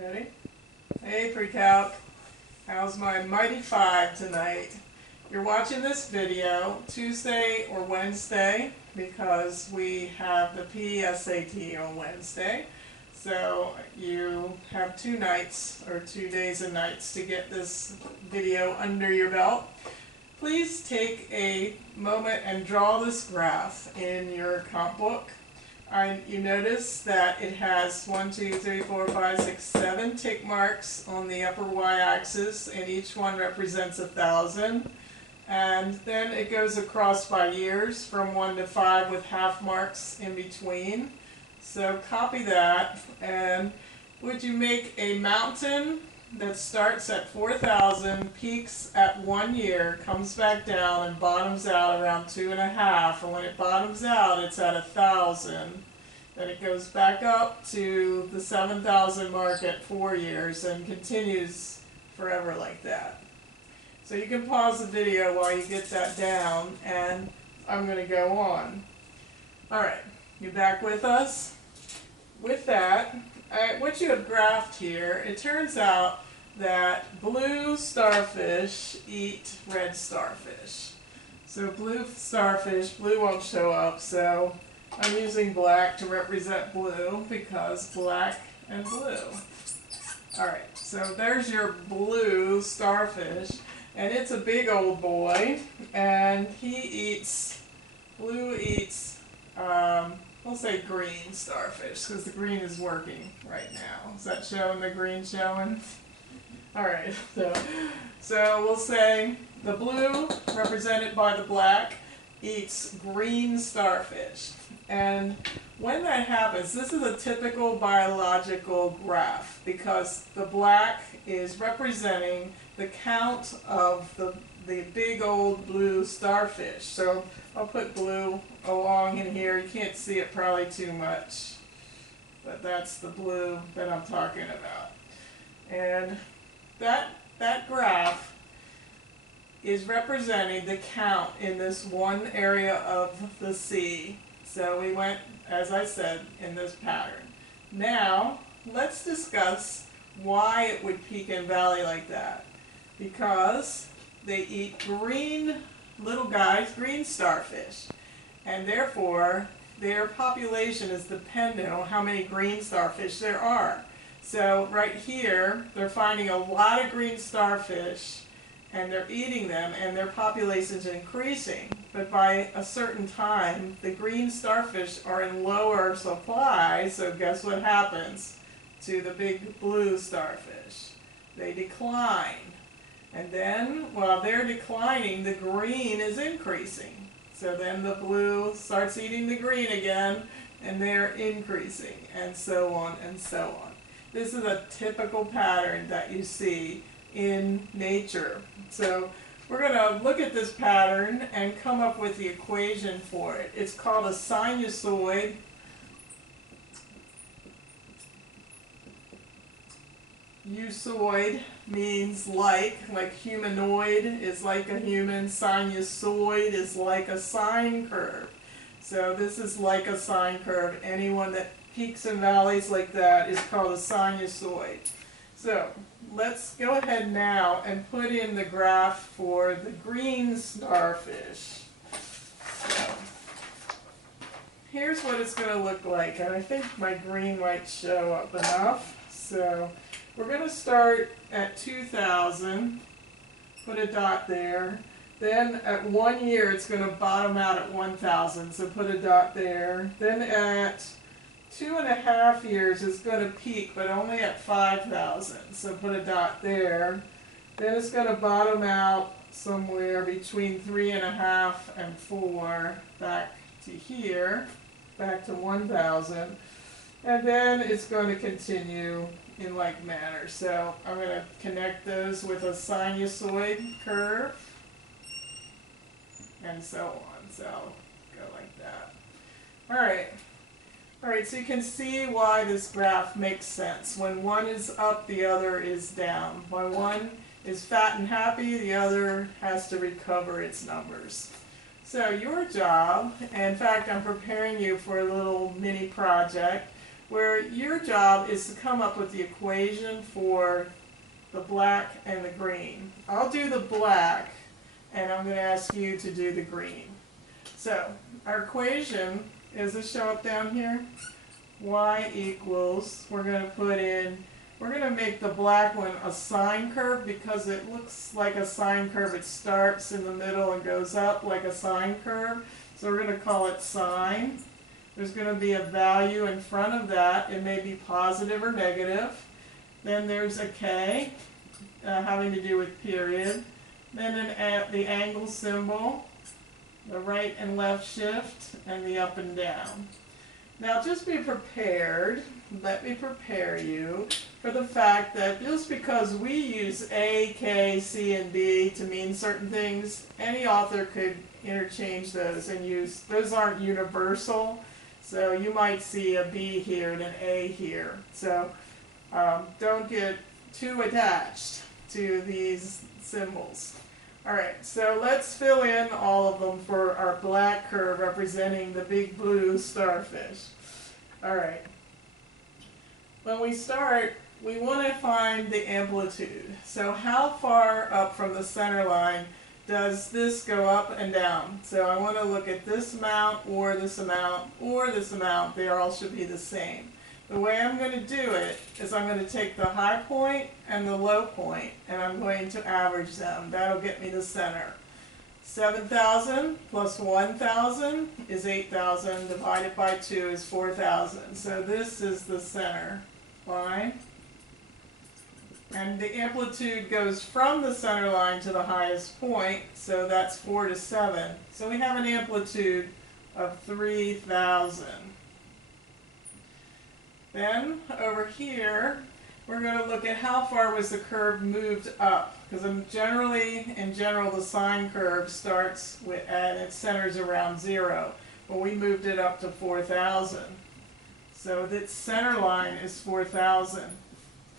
Ready? Hey PreCalc, how's my mighty five tonight? You're watching this video Tuesday or Wednesday because we have the PSAT on Wednesday. So you have 2 nights or 2 days and nights to get this video under your belt. Please take a moment and draw this graph in your comp book. You notice that it has 1, 2, 3, 4, 5, 6, 7 tick marks on the upper y-axis, and each one represents 1,000. And then it goes across by years from 1 to 5 with half marks in between. So copy that, and would you make a mountain that starts at 4,000, peaks at 1 year, comes back down, and bottoms out around 2.5, and when it bottoms out, it's at 1,000. Then it goes back up to the 7,000 mark at 4 years and continues forever like that. So you can pause the video while you get that down, and I'm going to go on. Alright, you back with us? With that, what you have graphed here, it turns out that blue starfish eat red starfish. So blue starfish, blue won't show up, so I'm using black to represent blue because black and blue. Alright, so there's your blue starfish, and it's a big old boy, and blue eats, we'll say green starfish, because the green is working right now. Is that showing the green showing? Alright, so we'll say the blue, represented by the black, eats green starfish. And when that happens, this is a typical biological graph, because the black is representing the count of the big old blue starfish. So I'll put blue along in here. You can't see it probably too much, but that's the blue that I'm talking about. And that graph is representing the count in this one area of the sea. So we went, as I said, in this pattern. Now, let's discuss why it would peak and valley like that. Because they eat green little guys, green starfish, and therefore their population is dependent on how many green starfish there are. So right here, they're finding a lot of green starfish, and they're eating them, and their population is increasing. But by a certain time, the green starfish are in lower supply, so guess what happens to the big blue starfish? They decline. And then, while they're declining, the green is increasing. So then the blue starts eating the green again, and they're increasing, and so on and so on. This is a typical pattern that you see in nature. So we're going to look at this pattern and come up with the equation for it. It's called a sinusoid. Usoid means like humanoid is like a human. Sinusoid is like a sine curve. So this is like a sine curve. Anyone that peaks and valleys like that is called a sinusoid. So let's go ahead now and put in the graph for the green starfish. So here's what it's going to look like, and I think my green might show up enough. So we're going to start at 2,000, put a dot there. Then at 1 year it's going to bottom out at 1,000, so put a dot there. Then at 2.5 years it's going to peak, but only at 5,000, so put a dot there. Then it's going to bottom out somewhere between 3.5 and 4, back to here, back to 1,000. And then it's going to continue in like manner. So I'm going to connect those with a sinusoid curve, and so on. So go like that. Alright, so you can see why this graph makes sense. When one is up, the other is down. When one is fat and happy, the other has to recover its numbers. So your job, in fact I'm preparing you for a little mini project where your job is to come up with the equation for the black and the green. I'll do the black, and I'm going to ask you to do the green. So, our equation, does this show up down here? Y equals, we're going to make the black one a sine curve because it looks like a sine curve. It starts in the middle and goes up like a sine curve. So we're going to call it sine. There's going to be a value in front of that. It may be positive or negative. Then there's a K having to do with period. Then the angle symbol, the right and left shift, and the up and down. Now just be prepared, let me prepare you for the fact that just because we use A, K, C, and B to mean certain things, any author could interchange those and use, those aren't universal, so you might see a B here and an A here. So don't get too attached to these symbols. Alright, so let's fill in all of them for our black curve representing the big blue starfish. Alright, when we start, we want to find the amplitude. So how far up from the center line does this go up and down? So I want to look at this amount, or this amount, or this amount. They all should be the same. The way I'm going to do it is I'm going to take the high point and the low point, and I'm going to average them. That'll get me the center. 7,000 plus 1,000 is 8,000, divided by 2 is 4,000. So this is the center line. And the amplitude goes from the center line to the highest point, so that's 4 to 7. So we have an amplitude of 3,000. Then, over here, we're going to look at how far was the curve moved up. Because in general, the sine curve starts with, and it centers around 0. Well, we moved it up to 4,000. So that center line is 4,000.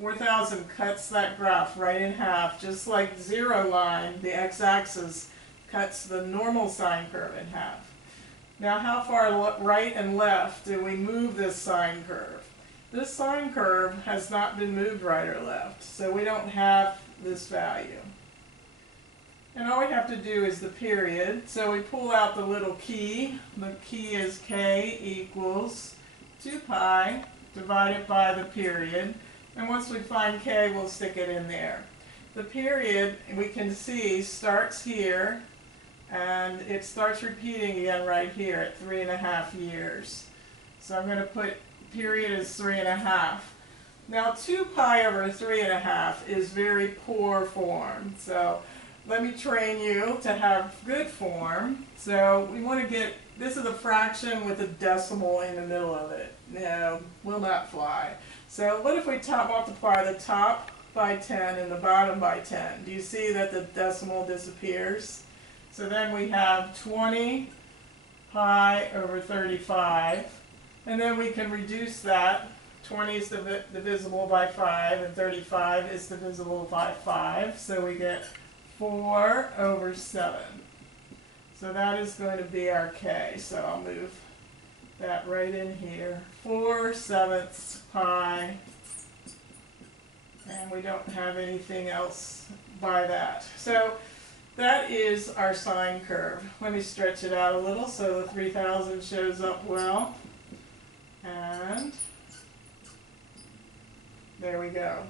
4,000 cuts that graph right in half, just like 0 line, the x-axis, cuts the normal sine curve in half. Now, how far right and left do we move this sine curve? This sine curve has not been moved right or left, so we don't have this value. And all we have to do is the period. So we pull out the little key. The key is K equals 2 pi divided by the period. And once we find K, we'll stick it in there. The period, we can see, starts here, and it starts repeating again right here at 3.5 years. So I'm going to put period as 3.5. Now 2 pi over 3.5 is very poor form. So let me train you to have good form. So we want to get, this is a fraction with a decimal in the middle of it. No, will not fly. So what if we multiply the top by 10 and the bottom by 10? Do you see that the decimal disappears? So then we have 20 pi over 35. And then we can reduce that. 20 is divisible by 5, and 35 is divisible by 5. So we get 4 over 7. So that is going to be our K. So I'll move that right in here. 4/7 pi. And we don't have anything else by that. So that is our sine curve. Let me stretch it out a little so the 3,000 shows up well. And there we go.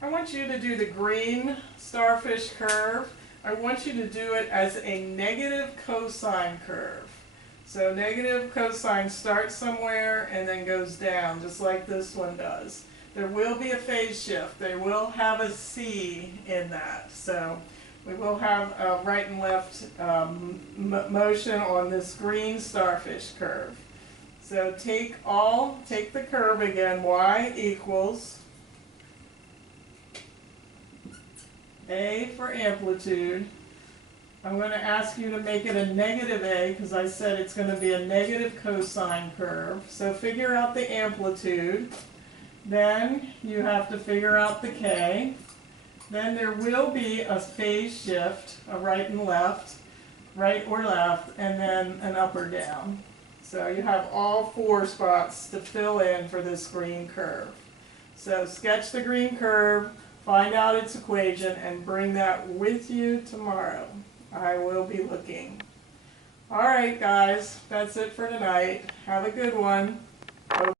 I want you to do the green starfish curve. I want you to do it as a negative cosine curve. So negative cosine starts somewhere and then goes down, just like this one does. There will be a phase shift. They will have a C in that. So we will have a right and left motion on this green starfish curve. So take the curve again, y equals A for amplitude. I'm going to ask you to make it a negative A because I said it's going to be a negative cosine curve. So figure out the amplitude. Then you have to figure out the K. Then there will be a phase shift, a right and left, right or left, and then an up or down. So you have all 4 spots to fill in for this green curve. So sketch the green curve, find out its equation, and bring that with you tomorrow. I will be looking. Alright guys, that's it for tonight. Have a good one.